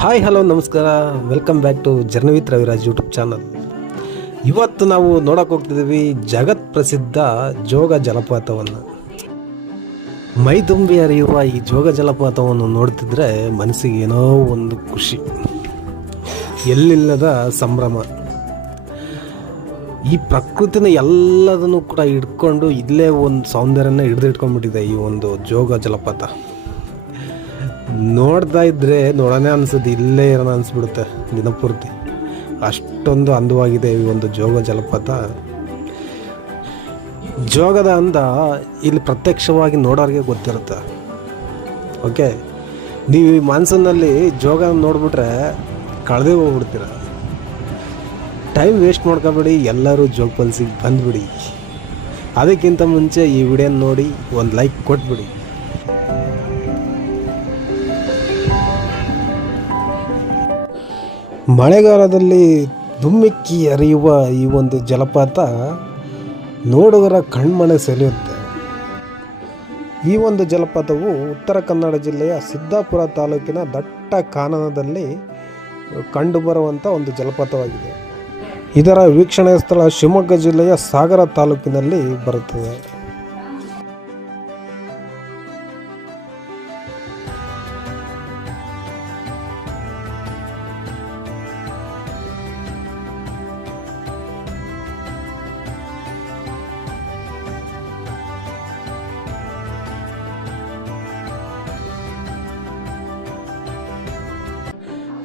Hi hello ನಮಸ್ಕಾರ. Welcome back to journey with Raviraj YouTube channel ಇವತ್ತು ನಾವು ನೋಡಕ್ಕೆ ಹೋಗ್ತಿದ್ದೀವಿ ಜಗತ್ ಪ್ರಸಿದ್ಧ ಜೋಗ ಜಲಪಾತವನ್ನು. ಮೈ ತುಂಬಿ ಹರಿಯುವ ಈ ಜೋಗ ಜಲಪಾತವನ್ನು ನೋಡ್ತಿದ್ರೆ ಮನಸ್ಸಿಗೆ ಏನೋ ಒಂದು ಖುಷಿ. ಎಲ್ಲಿಲ್ಲದ ಸಂಭ್ರಮ. ಈ ಪ್ರಕೃತಿನ ಎಲ್ಲದನ್ನು ಕೂಡ ಹಿಡ್ಕೊಂಡು ಇಲ್ಲೇ ಒಂದು ಸೌಂದರ್ಯನ ಹಿಡಿದಿಟ್ಕೊಂಡ್ಬಿಟ್ಟಿದೆ ಈ ಒಂದು ಜೋಗ ಜಲಪಾತ. ನೋಡ್ತಾ ಇದ್ರೆ ನೋಡೋಣ ಅನ್ಸುತ್ತೆ, ಇಲ್ಲೇ ಇರೋಣ ಅನ್ಸ್ಬಿಡುತ್ತೆ ದಿನಪೂರ್ತಿ. ಅಷ್ಟೊಂದು ಅಂದವಾಗಿದೆ ಈ ಒಂದು ಜೋಗ ಜಲಪಾತ. ಜೋಗದ ಅಂದ ಇಲ್ಲಿ ಪ್ರತ್ಯಕ್ಷವಾಗಿ ನೋಡೋರಿಗೆ ಗೊತ್ತಿರುತ್ತೆ. ಓಕೆ? ನೀವು ಈ ಮಾನ್ಸೂನಲ್ಲಿ ಜೋಗ ನೋಡಿಬಿಟ್ರೆ ಕಳೆದೇ ಹೋಗ್ಬಿಡ್ತೀರ. ಟೈಮ್ ವೇಸ್ಟ್ ಮಾಡ್ಕೊಬೇಡಿ, ಎಲ್ಲರೂ ಜೋಗ ಪಲ್ಸಿಗೆ ಬಂದ್ಬಿಡಿ. ಅದಕ್ಕಿಂತ ಮುಂಚೆ ಈ ವಿಡಿಯೋನ ನೋಡಿ, ಒಂದು ಲೈಕ್ ಕೊಟ್ಬಿಡಿ. ಮಳೆಗಾಲದಲ್ಲಿ ಧುಮ್ಮಿಕ್ಕಿ ಹರಿಯುವ ಈ ಒಂದು ಜಲಪಾತ ನೋಡುಗರ ಕಣ್ಮನೆ ಸೆಳೆಯುತ್ತೆ. ಈ ಒಂದು ಜಲಪಾತವು ಉತ್ತರ ಕನ್ನಡ ಜಿಲ್ಲೆಯ ಸಿದ್ದಾಪುರ ತಾಲೂಕಿನ ದಟ್ಟ ಕಾನನದಲ್ಲಿ ಕಂಡುಬರುವಂಥ ಒಂದು ಜಲಪಾತವಾಗಿದೆ. ಇದರ ವೀಕ್ಷಣೆಯ ಸ್ಥಳ ಶಿವಮೊಗ್ಗ ಜಿಲ್ಲೆಯ ಸಾಗರ ತಾಲೂಕಿನಲ್ಲಿ ಬರುತ್ತದೆ.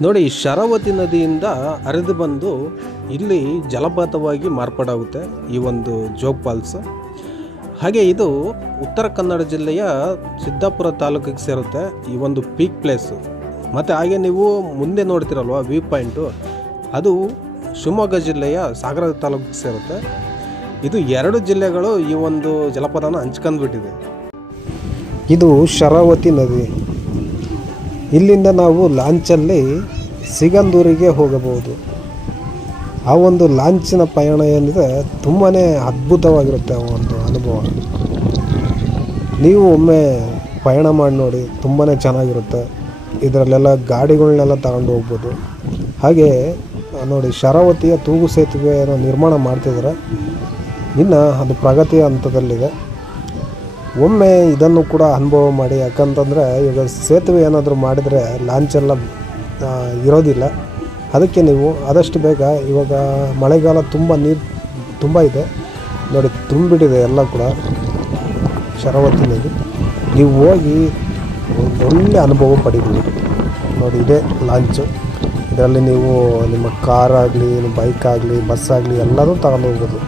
ನೋಡಿ, ಶರಾವತಿ ನದಿಯಿಂದ ಹರಿದು ಬಂದು ಇಲ್ಲಿ ಜಲಪಾತವಾಗಿ ಮಾರ್ಪಾಡಾಗುತ್ತೆ ಈ ಒಂದು ಜೋಗ್ ಫಾಲ್ಸ್. ಹಾಗೆ ಇದು ಉತ್ತರ ಕನ್ನಡ ಜಿಲ್ಲೆಯ ಸಿದ್ದಾಪುರ ತಾಲೂಕಿಗೆ ಸೇರುತ್ತೆ ಈ ಒಂದು ಪೀಕ್ ಪ್ಲೇಸು. ಮತ್ತು ಹಾಗೆ ನೀವು ಮುಂದೆ ನೋಡ್ತಿರಲ್ವ, ವ್ಯೂ ಪಾಯಿಂಟು, ಅದು ಶಿವಮೊಗ್ಗ ಜಿಲ್ಲೆಯ ಸಾಗರ ತಾಲೂಕಿಗೆ ಸೇರುತ್ತೆ. ಇದು ಎರಡು ಜಿಲ್ಲೆಗಳು ಈ ಒಂದು ಜಲಪಾತನ ಹಂಚ್ಕೊಂಡ್ಬಿಟ್ಟಿದೆ. ಇದು ಶರಾವತಿ ನದಿ. ಇಲ್ಲಿಂದ ನಾವು ಲಾಂಚಲ್ಲಿ ಸಿಗಂದೂರಿಗೆ ಹೋಗಬಹುದು. ಆ ಒಂದು ಲಾಂಚಿನ ಪಯಣ ಏನಿದೆ ತುಂಬಾ ಅದ್ಭುತವಾಗಿರುತ್ತೆ ಆ ಒಂದು ಅನುಭವ. ನೀವು ಒಮ್ಮೆ ಪಯಣ ಮಾಡಿ ನೋಡಿ ತುಂಬಾ ಚೆನ್ನಾಗಿರುತ್ತೆ. ಇದರಲ್ಲೆಲ್ಲ ಗಾಡಿಗಳನ್ನೆಲ್ಲ ತಗೊಂಡು ಹೋಗ್ಬೋದು. ಹಾಗೆ ನೋಡಿ, ಶರಾವತಿಯ ತೂಗು ಸೇತುವೆಯನ್ನು ನಿರ್ಮಾಣ ಮಾಡ್ತಿದ್ದಾರೆ. ಇನ್ನು ಅದು ಪ್ರಗತಿಯ ಹಂತದಲ್ಲಿದೆ. ಒಮ್ಮೆ ಇದನ್ನು ಕೂಡ ಅನುಭವ ಮಾಡಿ, ಯಾಕಂತಂದರೆ ಈಗ ಸೇತುವೆ ಏನಾದರೂ ಮಾಡಿದರೆ ಲಾಂಚೆಲ್ಲ ಇರೋದಿಲ್ಲ. ಅದಕ್ಕೆ ನೀವು ಆದಷ್ಟು ಬೇಗ ಇವಾಗ ಮಳೆಗಾಲ ತುಂಬ ನೀರು, ತುಂಬ ಇದೆ. ನೋಡಿ, ತುಂಬಿಟ್ಟಿದೆ ಎಲ್ಲ ಕೂಡ ಶರಾವತಿ ನೀವು ಹೋಗಿ ಒಳ್ಳೆ ಅನುಭವ ಪಡಿಬೋದು. ನೋಡಿ, ಇದೇ ಲಾಂಚು ಇದರಲ್ಲಿ ನೀವು ನಿಮ್ಮ ಕಾರಾಗಲಿ ಆಗಲಿ ಬೈಕ್ ಆಗಲಿ ಬಸ್ ಆಗಲಿ ಎಲ್ಲದೂ ತಗೊಂಡು ಹೋಗ್ಬೋದು.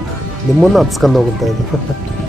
ನಿಮ್ಮನ್ನು ಹತ್ಸ್ಕೊಂಡು ಹೋಗುತ್ತೆ ಇದು